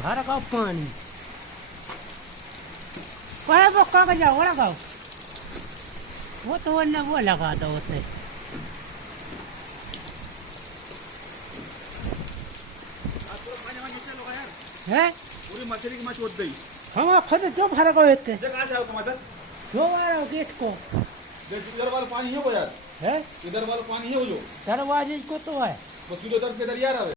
घर का पानी वह वो कागज वो लगाओ वो तो वो लगा दो उसे है पूरी मछली की मच होत गई हम खुद जो फर्क होते ये कहाँ से आओ तुम इधर जो आ रहा गेट को इधर वाला पानी है वो यार है इधर वाला पानी है वो जो दरवाजे को तो है बस इधर पे दरिया रहा है